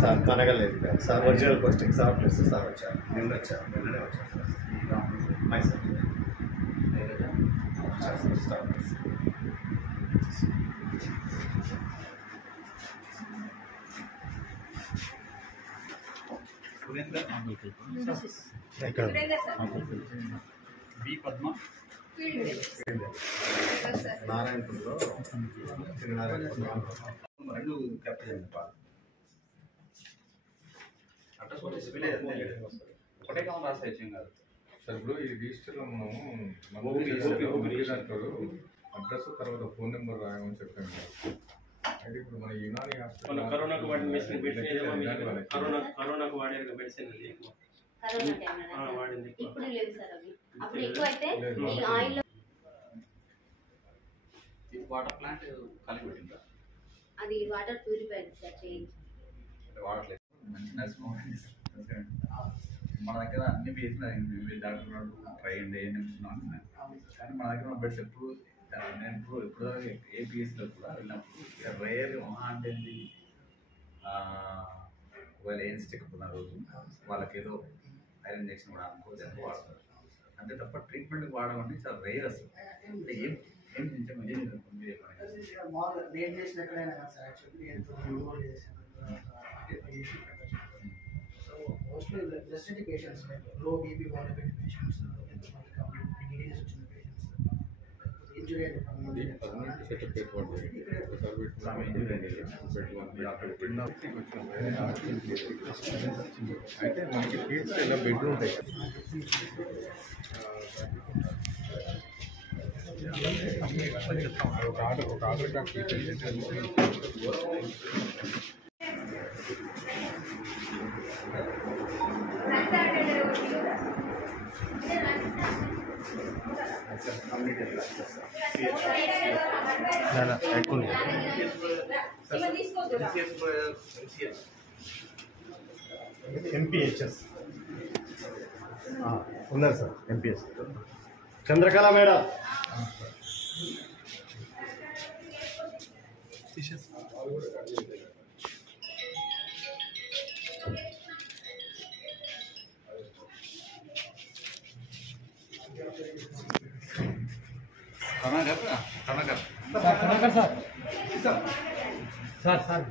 Sir కనగలేదు sir original posting sir plus sir వచ్చారు నిన్ననే వచ్చారు సార్ మై సార్ నారాయణపూర్లో రెండు క్యాప్టెన్ ఒకటే కావాలి రాసేయచ్చు కాదు సార్. ఇప్పుడు ఈ రిజిస్టర్లో మనము అడ్రస్ తర్వాత ఫోన్ నెంబర్ రాయమని చెప్పాము కదా. అయితే ఇప్పుడు మన యునాని హాస్పిటల్ కరోనాకు వాడిన మెడిసిన్ కరోనాకు వాడే మెడిసిన్ వాడింది ఇప్పుడు లేదు సార్. అవి అప్పుడు ఎక్కువ అయితే ఈ ఆయిల్ వాటర్ ప్లాంట్ కలిగి పెట్టిందా అది వాటర్ ప్యూరిఫైర్ సార్ చేంజ్ వాడట్లేదు. మంచి నర్సింగ్ మన దగ్గర అన్ని బీఎస్సీ డాక్టర్ ట్రై అండి ఏం చెప్తున్నాను కానీ మన దగ్గర బెడ్స్ ఎప్పుడు నేను ఇప్పుడు ఏ పిఎస్సీలో కూడా వెళ్ళినప్పుడు రేర్ అంటే ఒకవేళ ఏం చెక్కుతున్నారు వాళ్ళకి ఏదో ఐరన్ ఇంజెక్షన్ కూడా అనుకోవచ్చు ఎంత వాడతారు అంతే తప్ప ట్రీట్మెంట్ వాడడం అంటే చాలా రేర్ అసలు. అంటే ఏం ఏం నేను చేసిన ఎక్కడైనా కాదు సార్. Actually so mostly resident patients లో బీపీ వాటర్ పేషెంట్స్ డిడీస్ వచ్చిన పేషెంట్స్ ఇంజురీ అయితే మనకి ఫీడ్స్ ఇలా బెడ్లు ఉంటాయి ఒక ఆర్డర్ ఎంపీహెచ్ఎస్ ఉన్నారు సార్. ఎంపీహెచ్ చంద్రకళ మేడం కనకర్ సార్ సరే సరే